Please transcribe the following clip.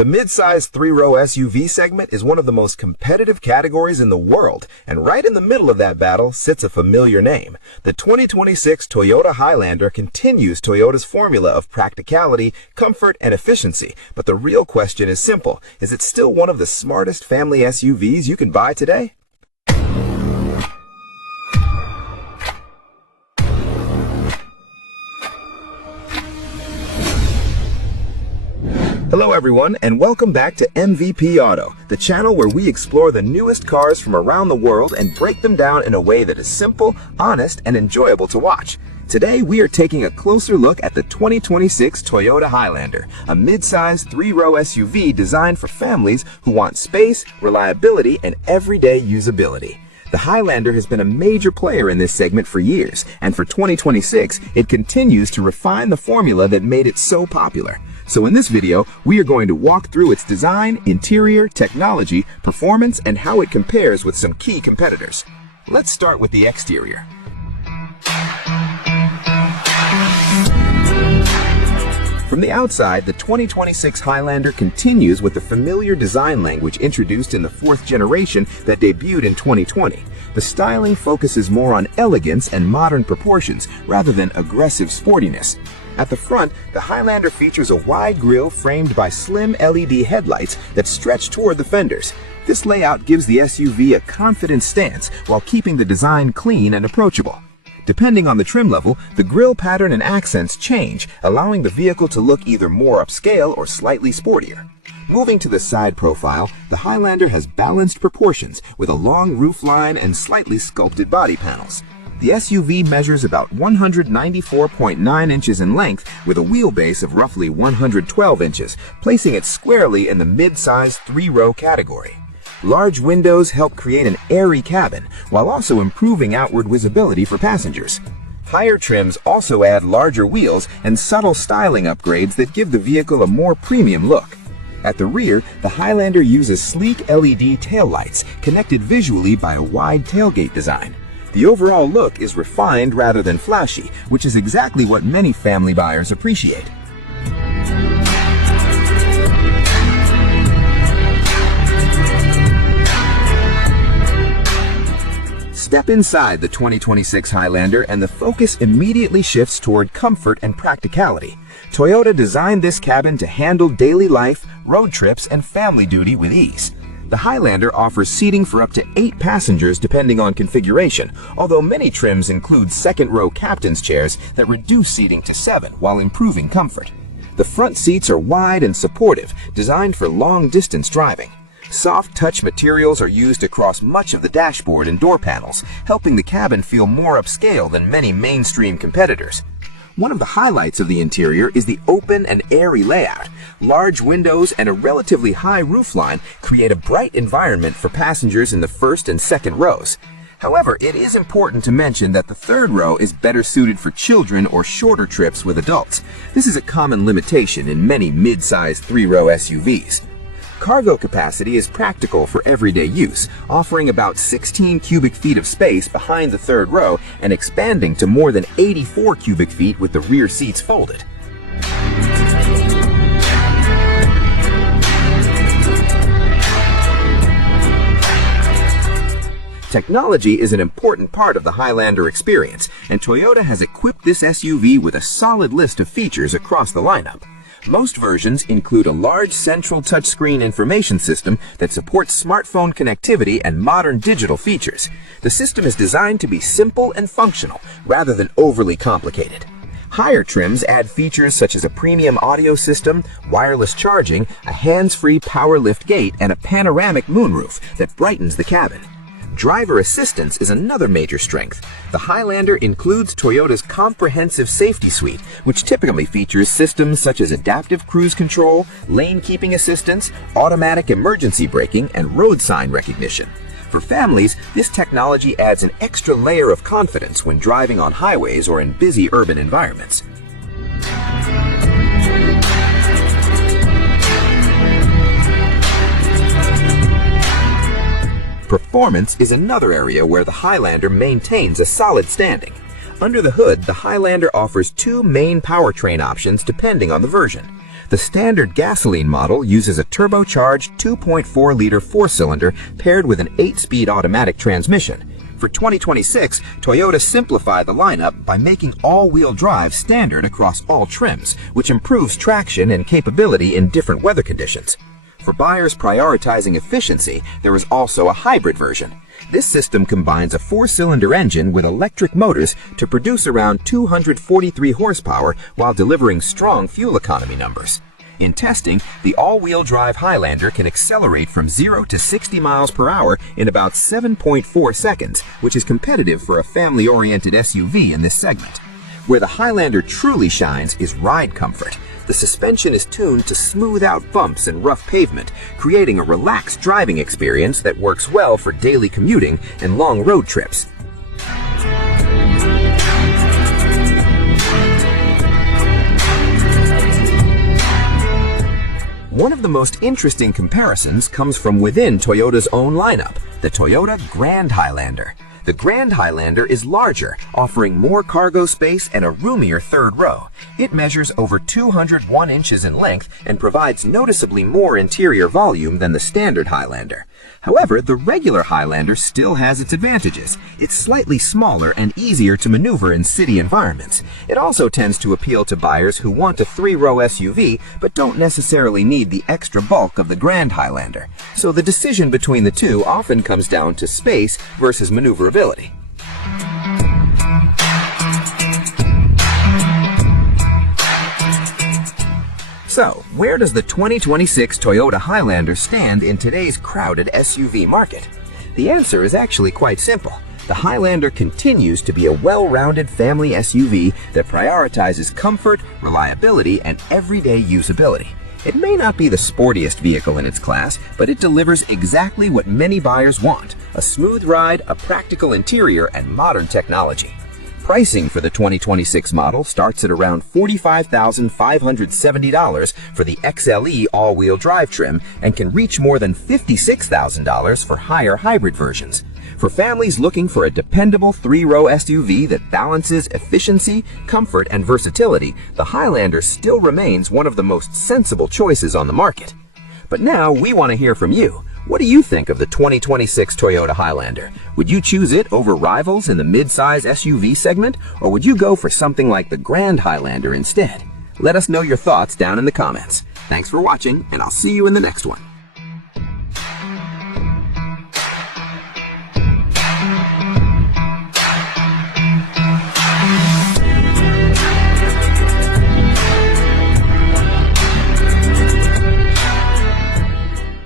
The mid-size three-row SUV segment is one of the most competitive categories in the world, and right in the middle of that battle sits a familiar name. The 2026 Toyota Highlander continues Toyota's formula of practicality, comfort, and efficiency. But the real question is simple. Is it still one of the smartest family SUVs you can buy today? Hello everyone, and welcome back to MVP Auto, the channel where we explore the newest cars from around the world and break them down in a way that is simple, honest, and enjoyable to watch. Today we are taking a closer look at the 2026 Toyota Highlander, a mid-size three-row SUV designed for families who want space, reliability, and everyday usability. The Highlander has been a major player in this segment for years, and for 2026, it continues to refine the formula that made it so popular. So in this video, we are going to walk through its design, interior, technology, performance, and how it compares with some key competitors. Let's start with the exterior. From the outside, the 2026 Highlander continues with the familiar design language introduced in the fourth generation that debuted in 2020. The styling focuses more on elegance and modern proportions rather than aggressive sportiness. At the front, the Highlander features a wide grille framed by slim LED headlights that stretch toward the fenders. This layout gives the SUV a confident stance while keeping the design clean and approachable. Depending on the trim level, the grille pattern and accents change, allowing the vehicle to look either more upscale or slightly sportier. Moving to the side profile, the Highlander has balanced proportions with a long roofline and slightly sculpted body panels. The SUV measures about 194.9 inches in length with a wheelbase of roughly 112 inches, placing it squarely in the mid-size three-row category. Large windows help create an airy cabin, while also improving outward visibility for passengers. Higher trims also add larger wheels and subtle styling upgrades that give the vehicle a more premium look. At the rear, the Highlander uses sleek LED taillights connected visually by a wide tailgate design. The overall look is refined rather than flashy, which is exactly what many family buyers appreciate. Step inside the 2026 Highlander and the focus immediately shifts toward comfort and practicality. Toyota designed this cabin to handle daily life, road trips, and family duty with ease. The Highlander offers seating for up to 8 passengers depending on configuration, although many trims include second-row captain's chairs that reduce seating to 7 while improving comfort. The front seats are wide and supportive, designed for long-distance driving. Soft touch materials are used across much of the dashboard and door panels, helping the cabin feel more upscale than many mainstream competitors. One of the highlights of the interior is the open and airy layout. Large windows and a relatively high roofline create a bright environment for passengers in the first and second rows. However, it is important to mention that the third row is better suited for children or shorter trips with adults. This is a common limitation in many mid-size three-row SUVs. Cargo capacity is practical for everyday use, offering about 16 cubic feet of space behind the third row and expanding to more than 84 cubic feet with the rear seats folded. Technology is an important part of the Highlander experience, and Toyota has equipped this SUV with a solid list of features across the lineup. Most versions include a large central touchscreen information system that supports smartphone connectivity and modern digital features. The system is designed to be simple and functional, rather than overly complicated. Higher trims add features such as a premium audio system, wireless charging, a hands-free power lift gate, and a panoramic moonroof that brightens the cabin. Driver assistance is another major strength. The Highlander includes Toyota's comprehensive safety suite, which typically features systems such as adaptive cruise control, lane keeping assistance, automatic emergency braking, and road sign recognition. For families, this technology adds an extra layer of confidence when driving on highways or in busy urban environments. Performance is another area where the Highlander maintains a solid standing. Under the hood, the Highlander offers two main powertrain options depending on the version. The standard gasoline model uses a turbocharged 2.4-liter four-cylinder paired with an 8-speed automatic transmission. For 2026, Toyota simplified the lineup by making all-wheel drive standard across all trims, which improves traction and capability in different weather conditions. For buyers prioritizing efficiency, there is also a hybrid version. This system combines a four-cylinder engine with electric motors to produce around 243 horsepower while delivering strong fuel economy numbers. In testing, the all-wheel drive Highlander can accelerate from 0 to 60 miles per hour in about 7.4 seconds, which is competitive for a family-oriented SUV in this segment. Where the Highlander truly shines is ride comfort. The suspension is tuned to smooth out bumps and rough pavement, creating a relaxed driving experience that works well for daily commuting and long road trips. One of the most interesting comparisons comes from within Toyota's own lineup, the Toyota Grand Highlander. The Grand Highlander is larger, offering more cargo space and a roomier third row. It measures over 201 inches in length and provides noticeably more interior volume than the standard Highlander. However, the regular Highlander still has its advantages. It's slightly smaller and easier to maneuver in city environments. It also tends to appeal to buyers who want a three-row SUV but don't necessarily need the extra bulk of the Grand Highlander. So the decision between the two often comes down to space versus maneuverability. So, where does the 2026 Toyota Highlander stand in today's crowded SUV market? The answer is actually quite simple. The Highlander continues to be a well-rounded family SUV that prioritizes comfort, reliability, and everyday usability. It may not be the sportiest vehicle in its class, but it delivers exactly what many buyers want: a smooth ride, a practical interior, and modern technology. Pricing for the 2026 model starts at around $45,570 for the XLE all-wheel drive trim and can reach more than $56,000 for higher hybrid versions. For families looking for a dependable three-row SUV that balances efficiency, comfort, and versatility, the Highlander still remains one of the most sensible choices on the market. But now we want to hear from you. What do you think of the 2026 Toyota Highlander? Would you choose it over rivals in the mid-size SUV segment, or would you go for something like the Grand Highlander instead? Let us know your thoughts down in the comments. Thanks for watching, and I'll see you in the next one.